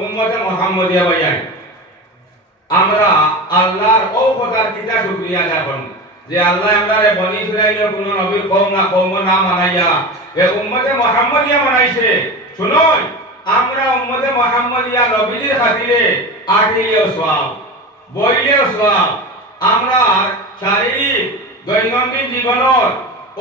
উম্মতে মুহাম্মদিয়া ভাইয়াই আমরা আল্লাহর ও কথার কিতা শুকরিয়া যাপন যে আল্লাহ আমারে বনি ইসরাইলের কোন নবীর কওম না কওম না মানাইয়া, এ উম্মতে মুহাম্মদিয়া মানাইছে। শুনুন, আমরা উম্মতে মুহাম্মদিয়া নবীর খাতিরে আটিলেও সওয়াব, বইলেও সওয়াব। আমরা শারীরিক, দৈনন্দিন জীবনের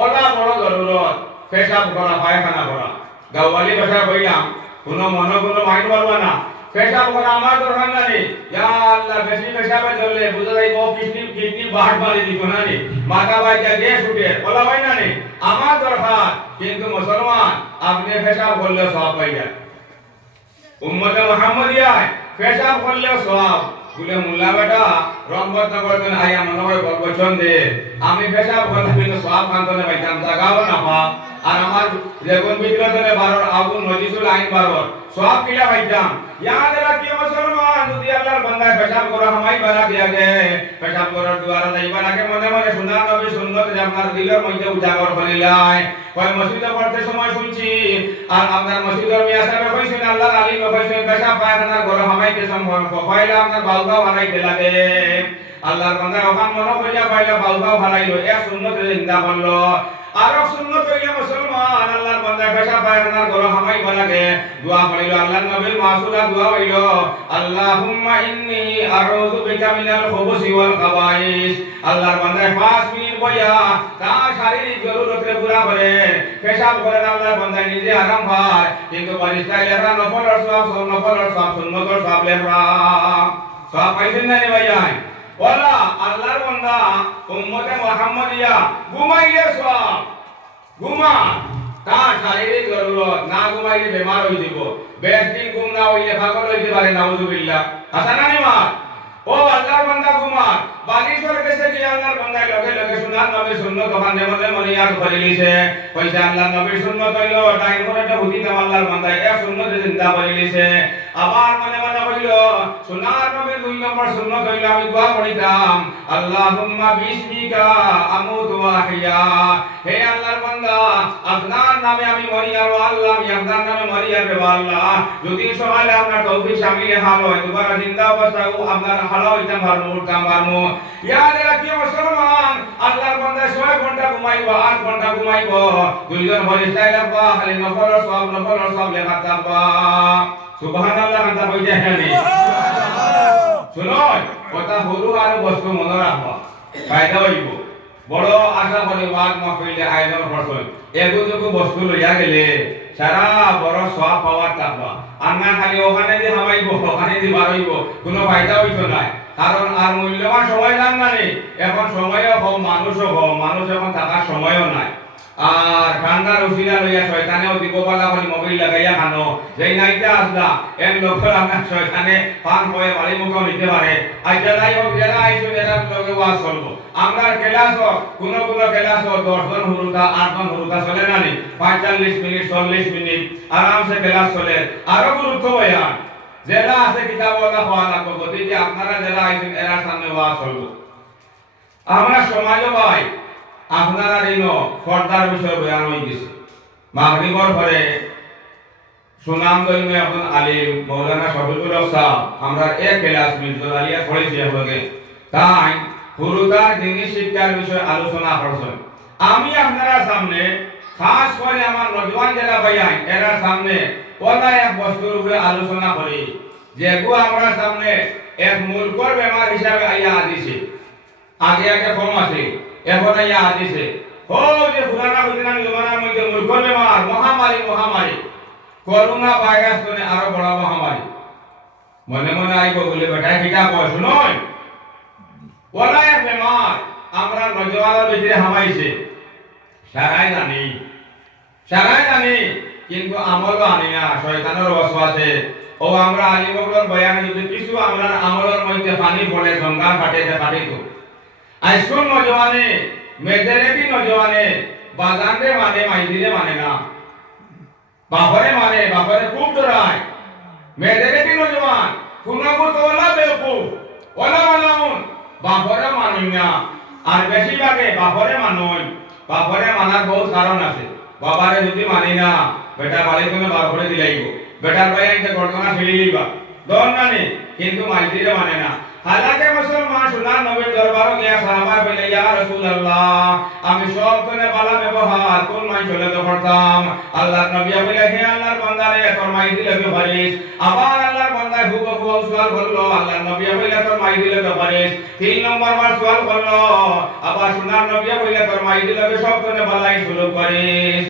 ওলা বড় জরুরত পেশাব করা, পায়খানা করা। গাওয়ালি ভাষা কইলাম কোনো মনে, কোনো মাইন্ড পারবা না। পেশাব করা আমার দরকার নাই। ইয়া আল্লাহ, বেশি পেশাবে ধরলে বুঝা যাইব কিডনি কিডনি বাহার মারি দিব না নি মাথা বাইজা গ্যাস উঠে, বলা হয় না নি আমার দরকার, কিন্তু মুসলমান, আপনি পেশাব করলে সব পাই যায়। উম্মতে মুহাম্মদিয়ায় পেশাব করলে সব বলে মোল্লা বেটা রংবত করতেন আই মনে হয় বলবচন দে আমি পেশাব বন্ধ কিন্তু সব কান্তনে পাইতাম জাগাও না পা আর আমার যেগুন বিক্রতনে বারর আগুন নজিসুল আইন বারোর। সব কিলা পাইতাম। ইয়াদ রাখি মুসলমান, যদি আল্লাহর বান্দায় পেশাব করা হামাই বানা দিয়া গে। পেশাব করার দুয়ারা যাইবা লাগে মনে মনে সুন্দর নবী সুন্নত যে আপনার দিলের মধ্যে উজাগর করিলাই কয়, মসজিদে পড়তে সময় শুনছি, আর আপনার মসজিদের মিয়া সাহেব কইছেন আল্লাহর আলী কইছেন পেশাব পায়খানার ঘর হামাইতে সম্ভব কইলা আপনার বালগাও বানাইতে লাগে। আল্লাহর বান্দা ওখান মনে কইয়া পাইলা বালগাও বানাইলো এক সুন্নত জিন্দা করল আর সুন্নত হইয়া মুসলমান, আল্লাহর বান্দা পেশাব পায়খানার ঘর হামাইবা লাগে দোয়া করিল আল্লাহর নবীর মাসুরা দোয়া হইল। আল্লাহুম্মা ইন্নী আউযু বিকা মিনাল খুবুসি ওয়াল খাবাইস। আল্লাহর বান্দায় নিজে আরাম পায়। কিন্তু লেখা নফলের সব সব, নফলের সব, সুন্নতর সব লেখা সব পাইছেন বান্দা মুহাম্মাদিয়া ঘুমাইলে সব। ঘুমা। তার শারীরিক জরুরত, না ঘুমাইলে বেমার হয়ে যাব। বেশ দিন ঘুম না হইলে পাগল হইতে পারে, নাউজুবিল্লাহ। আসা না নিমার ও আল্লাহর বান্দা কুমার বাগেশ্বর গেছে কি আল্লাহর বান্দা লগে লগে সুনার নবী সুন্নত তখন দেবতে মনে ইয়াদ করে লিছে কইছে আল্লাহর নবী সুন্নত হইল, টাইম করে একটা হুদিতাম আল্লাহর বান্দায় এক সুন্নত চিন্তা করে লিছে আবার মনে মনে হইল, সুনার নবীর দুই নম্বর সুন্নত হইল, আমি দোয়া করিতাম আল্লাহুম্মা বিসমিকা আমুতু ওয়া আহইয়া হে আল্লাহর বান্দা আপনার নামে আমি মরি আর আল্লাহ আমি আপনার নামে মরি আর আল্লাহ। যদি সকালে আপনার তৌফিক শামিলে হাল হয় দুবার জিন্দা অবস্থায় ও আপনার হালা হইতাম পারমু উঠতাম পারমু ইয়াদ রাখি মুসলমান আল্লাহর বান্দা ছয় ঘণ্টা ঘুমাইব আট ঘণ্টা ঘুমাইব। দুইজন ফরিস্তায় লাগবা খালি নফল সব নফল সব লেখা থাকবা সুবহানাল্লাহ কান্তা হই যায় না? শুনুন কথা হলু আর বস্তু মনে রাখবা। ফায়দা হইব। বড় আশা করি ওয়াজ মাহফিলে আয়োজন করছেন এগুলোকে বস্তু লইয়া গেলে সারা বড় সব পাওয়ার আর না খালি ওখানে দিয়ে হামাইব, ওখানে দিয়ে বাড়াইব, কোনো ফায়দা হইতো নাই। কারণ আর মূল্যবান সময় লাগবে না রে। এখন সময়ও কম, মানুষও কম, মানুষ এখন থাকার সময়ও নাই। আর উচিলা লইয়া করে মোবাইল লাগাইয়া খানো যেই নাইটা আসলা আপনার শয়তানে পান হয়ে নিতে পারে। হোক যারা আইসো যারা ওয়াজ আমরা ক্লাস কোনো কোনো দশজন হুরুতা, আটজন হুরুতা চলে না নি? পঁয়তাল্লিশ মিনিট, চল্লিশ মিনিট, আরামসে ক্লাস চলে। আরও গুরুত্ব বয়ান জেলা আছে কিতাব ওলা হওয়া লাগবো। গতিকে আপনারা যারা আইসেন এরা সামনে ওয়াজ চলবো। আমরা সমাজও ভাই আপনারা দিন পর্দার বিষয়ে বয়ান হয়ে গেছে। মাগরিবর পরে সুনাম দৈন্য এখন আলিম মৌলানা শফিকুল সাহেব আমরা এক ক্লাস মির্জুল আলিয়া পড়েছি আপনাকে। তাই হুরুতার দিনী শিক্ষার বিষয়ে আলোচনা করছেন। আমি আপনারা সামনে, খাস করে আমার নজওয়ান যারা ভাইয়াই এরা সামনে ওলা এক বস্তুর উপরে আলোচনা করি। যেগু আমরা সামনে এক মূলকর বেমার হিসাবে আইয়া আদিছে। আগে আগে কম আছে। এখন আইয়া আদিছে ও যে পুরানা হুদিনা জমানার মধ্যে মূলকর বেমার, মহামারী মহামারী। করোনা ভাইরাস তো আরও বড় মহামারী। মনে মনে আইব বলে বেটা, কিটা কয় শুনই ওলা এক বেমার, আমরা নজওয়ানের ভিতরে হামাইছে। সারাই জানি। সারাই জানি, কিন্তু আমল আনি না, শয়তানের ওয়াসওয়াসে। ও আমরা আলিমগুলোর বয়ানে যদি কিছু আমরা আমলের মধ্যে পানি পড়ে সংজ্ঞা ফাটে ফাটে তো আজকাল নজওয়ানে মেজরিটি নজওয়ানে বাজানরে মানে মাইদিরে মানে না বাপরে মানে বাপরে খুব ডরায় মেজরিটি নজওয়ান কুনাগু তো ওলা বেকুব ওলা মানাউন বাপরে মানুন না আর বেশিরভাগে বাপরে মানুন বাপরে মানার বহুত কারণ আছে বাবারে যদি মানি না বেটা বাড়ি বার করে দিলাইব বেটার ভাই একটা ঘটনা ফেলি দিবা দর নানি কিন্তু মাইদিরে মানে না হালাকে মুসলমান সোনার নবীর দরবার গিয়া সাহাবা বলে ইয়া রাসূলুল্লাহ আমি সব তনে বালা ব্যবহার কোন মাই চলে তো করতাম আল্লাহর নবী বলে হে আল্লাহর বান্দারে তোর মাই দিলে তো পারিস আবার আল্লাহর বান্দায় হুব হুব সওয়াল করল আল্লাহর নবী বলে তোর মাই দিলে তো পারিস তিন নম্বর বার সওয়াল করল আবার সোনার নবী বলে তোর মাই দিলে সব তনে বালাই শুরু করিস